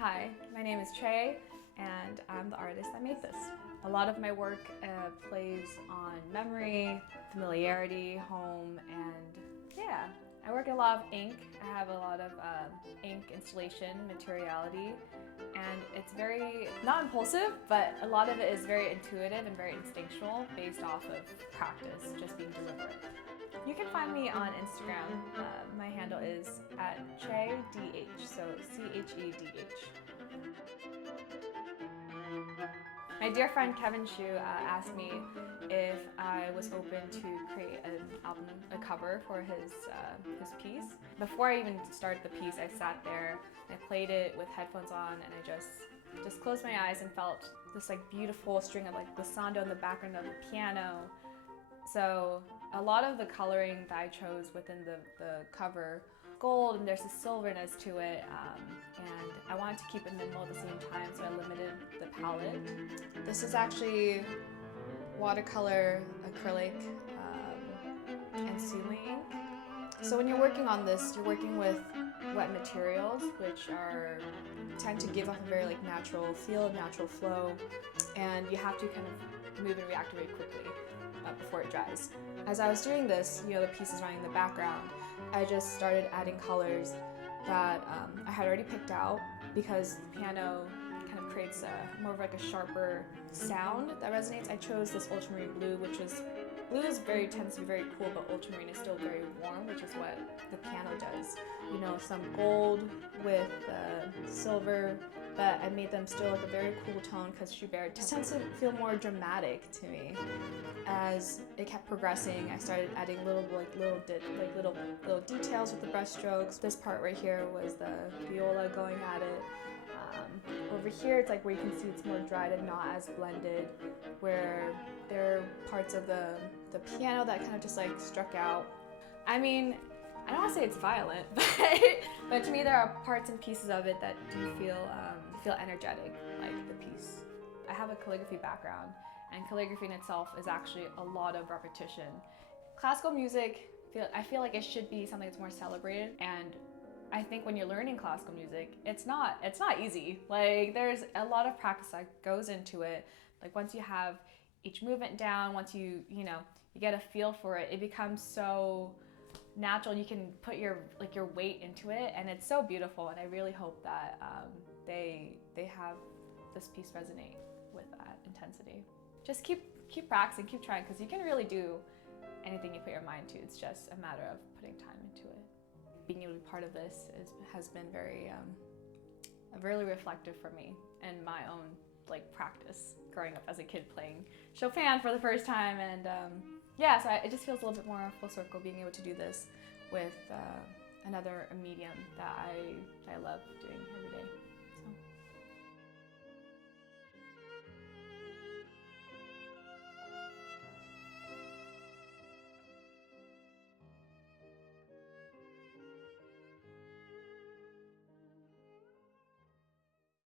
Hi, my name is Trey, and I'm the artist that made this. A lot of my work plays on memory, familiarity, home, and yeah. I work in a lot of ink. I have a lot of ink installation, materiality, and it's very, not impulsive, but a lot of it is very intuitive and very instinctual based off of practice, just being deliberate. You can find me on Instagram. My handle is @CheDH, so CHEDH. My dear friend Kevin Shu asked me if I was open to create an album, a cover for his piece. Before I even started the piece, I sat there and I played it with headphones on, and I just closed my eyes and felt this like beautiful string of like glissando in the background of the piano. So a lot of the coloring that I chose within the cover, gold, and there's a silverness to it, and I wanted to keep it minimal at the same time, so I limited the palette. This is actually watercolor, acrylic, and sealing ink. So when you're working on this, you're working with wet materials, which tend to give off a very like natural feel, natural flow, and you have to kind of move and react very quickly before it dries. As I was doing this, the piece is running in the background, I just started adding colors that I had already picked out because the piano kind of creates more of like a sharper sound that resonates. I chose this ultramarine blue, blue tends to be very cool, but ultramarine is still very warm, which is what the piano does. Some gold with silver, but I made them still like a very cool tone because Schubert tends to feel more dramatic to me. As it kept progressing, I started adding little details with the brush strokes. This part right here was the viola going at it. Over here, it's like where you can see it's more dried and not as blended, where there are parts of the piano that kind of just like struck out. I mean, I don't want to say it's violent, but to me there are parts and pieces of it that do feel energetic, like the piece. I have a calligraphy background, and calligraphy in itself is actually a lot of repetition. Classical music, I feel like it should be something that's more celebrated, and I think when you're learning classical music, it's not easy. Like, there's a lot of practice that goes into it. Like, once you have each movement down, once you get a feel for it, it becomes so natural. You can put your weight into it, and it's so beautiful. And I really hope that they have this piece resonate with that intensity. Just keep practicing, keep trying, because you can really do anything you put your mind to. It's just a matter of putting time into it. Being able to be part of this has been very really reflective for me and my own practice growing up as a kid playing Chopin for the first time, and yeah, so it just feels a little bit more full circle being able to do this with another medium that I love doing every day.